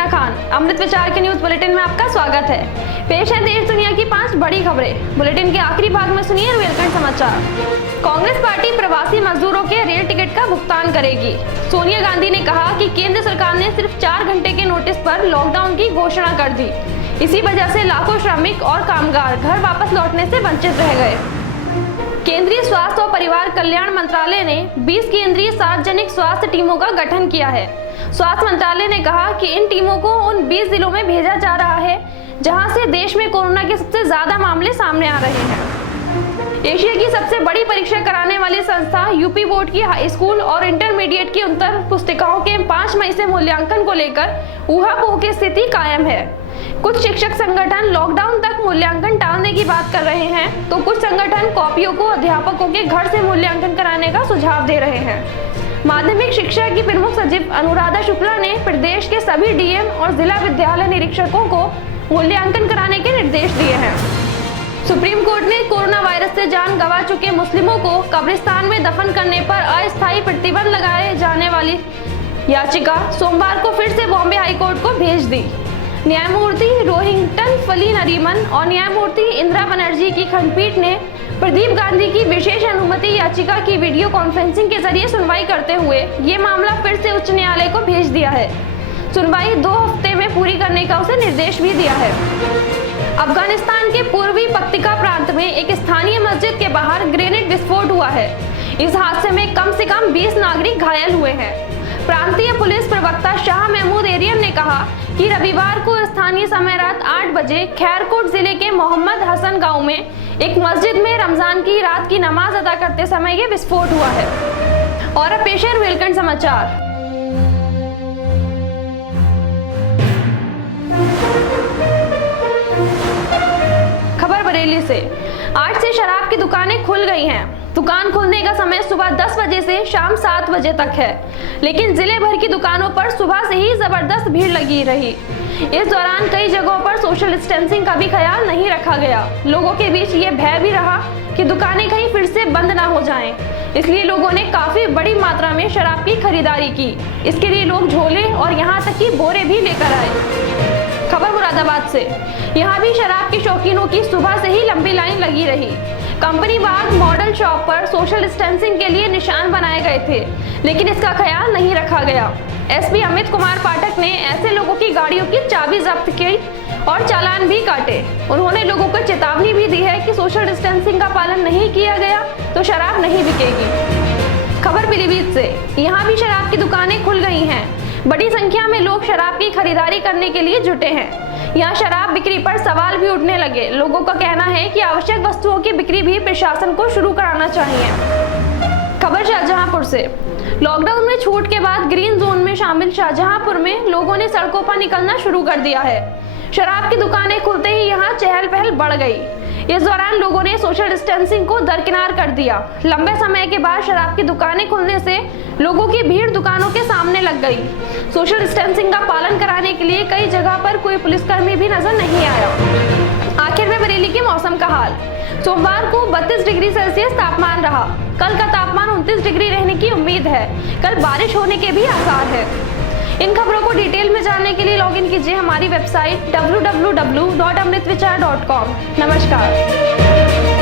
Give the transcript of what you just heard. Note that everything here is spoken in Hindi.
हिना खान। अमृत विचार के न्यूज बुलेटिन में आपका स्वागत है। पेश है देश दुनिया की 5 बड़ी खबरें। बुलेटिन के आखिरी भाग में सुनिए रुहेलखंड समाचार। कांग्रेस पार्टी प्रवासी मजदूरों के रेल टिकट का भुगतान करेगी। सोनिया गांधी ने कहा कि केंद्र सरकार ने सिर्फ 4 घंटे के नोटिस पर लॉकडाउन की घोषणा कर दी। इसी वजह से लाखों श्रमिक और कामगार घर वापस लौटने से वंचित रह गए। केंद्रीय स्वास्थ्य और परिवार कल्याण मंत्रालय ने 20 केंद्रीय सार्वजनिक स्वास्थ्य टीमों का गठन किया है। स्वास्थ्य मंत्रालय ने कहा कि इन टीमों को उन 20 जिलों में भेजा जा रहा है जहां से देश में कोरोना के सबसे ज्यादा मामले सामने आ रहे हैं। एशिया की सबसे बड़ी परीक्षा कराने वाली संस्था यूपी बोर्ड की हाई स्कूल और इंटरमीडिएट की उत्तर पुस्तिकाओं के 5 मई से मूल्यांकन को लेकर ऊहापोह की स्थिति कायम है। कुछ शिक्षक संगठन लॉकडाउन तक मूल्यांकन टालने की बात कर रहे हैं, तो कुछ संगठन कॉपियों को अध्यापकों के घर से मूल्यांकन कराने का सुझाव दे रहे हैं। माध्यमिक शिक्षा की प्रमुख सचिव अनुराधा शुक्ला ने प्रदेश के सभी डीएम और जिला विद्यालय निरीक्षकों को मूल्यांकन कराने के निर्देश दिए हैं। सुप्रीम कोर्ट ने कोरोना वायरस से जान गंवा चुके मुस्लिमों को कब्रिस्तान में दफन करने पर अस्थायी प्रतिबंध लगाए जाने वाली याचिका सोमवार को फिर से बॉम्बे हाईकोर्ट को भेज दी। न्यायमूर्ति रोहिंटन फली नरीमन और न्यायमूर्ति इंदिरा बनर्जी की खंडपीठ ने प्रदीप गांधी की विशेष अनुमति याचिका की वीडियो कॉन्फ्रेंसिंग के जरिए सुनवाई करते हुए ये मामला फिर से उच्च न्यायालय को भेज दिया है। सुनवाई 2 हफ्ते में पूरी करने का उसे निर्देश भी दिया है। अफगानिस्तान के पूर्वी पक्तिका प्रांत में एक स्थानीय मस्जिद के बाहर ग्रेनेड विस्फोट हुआ है। इस हादसे में कम से कम 20 नागरिक घायल हुए हैं। प्रांतीय पुलिस प्रवक्ता शाह महमूद एरियन ने कहा कि रविवार को स्थानीय समय रात 8 बजे खैरकोट जिले के मोहम्मद हसन गांव में एक मस्जिद में रमजान की रात की नमाज अदा करते समय ये विस्फोट हुआ है। और अब पेश है रुहेलखंड समाचार। खबर बरेली से। आज से शराब की दुकानें खुल गई हैं। दुकान खुलने का समय सुबह 10 बजे से शाम 7 बजे तक है, लेकिन जिले भर की दुकानों पर सुबह से ही जबरदस्त भीड़ लगी रही। इस दौरान कई जगहों पर सोशल डिस्टेंसिंग का भी ख्याल नहीं रखा गया। लोगों के बीच ये भय भी रहा कि दुकानें कहीं फिर से बंद ना हो जाएं। इसलिए लोगों ने काफी बड़ी मात्रा में शराब की खरीदारी की। इसके लिए लोग झोले और यहाँ तक कि बोरे भी लेकर आए। खबर मुरादाबाद से। यहाँ भी शराब के शौकीनों की सुबह से ही लंबी लाइन लगी रही। कंपनी बाग मॉडल शॉप पर सोशल डिस्टेंसिंग के लिए निशान बनाए गए थे, लेकिन इसका ख्याल नहीं रखा गया। एसपी अमित कुमार पाठक ने ऐसे लोगों की गाड़ियों की चाबी जब्त की और चालान भी काटे। उन्होंने लोगों को चेतावनी भी दी है कि सोशल डिस्टेंसिंग का पालन नहीं किया गया तो शराब नहीं बिकेगी। खबर पीलीभीत से। यहाँ भी शराब की दुकानें खुल गई हैं। बड़ी संख्या में लोग शराब की खरीदारी करने के लिए जुटे हैं। यहाँ शराब बिक्री पर सवाल भी उठने लगे। लोगों का कहना है कि आवश्यक वस्तुओं की बिक्री भी प्रशासन को शुरू कराना चाहिए। खबर शाहजहांपुर से। लॉकडाउन में छूट के बाद ग्रीन जोन में शामिल शाहजहांपुर में लोगों ने सड़कों पर निकलना शुरू कर दिया है। शराब की दुकानें खुलते ही यहाँ चहल पहल बढ़ गई। इस दौरान लोगों ने सोशल डिस्टेंसिंग को दरकिनार कर दिया। लंबे समय के बाद शराब की दुकानें खुलने से लोगों की भीड़ दुकानों के सामने लग गई। सोशल डिस्टेंसिंग का पालन कराने के लिए कई जगह पर कोई पुलिसकर्मी भी नजर नहीं आया। आखिर में बरेली के मौसम का हाल। सोमवार को 32 डिग्री सेल्सियस तापमान रहा। कल का तापमान 29 डिग्री रहने की उम्मीद है। कल बारिश होने के भी आसार है। इन खबरों को डिटेल में जानने के लिए लॉगिन कीजिए हमारी वेबसाइट www.amritvichar.com। नमस्कार।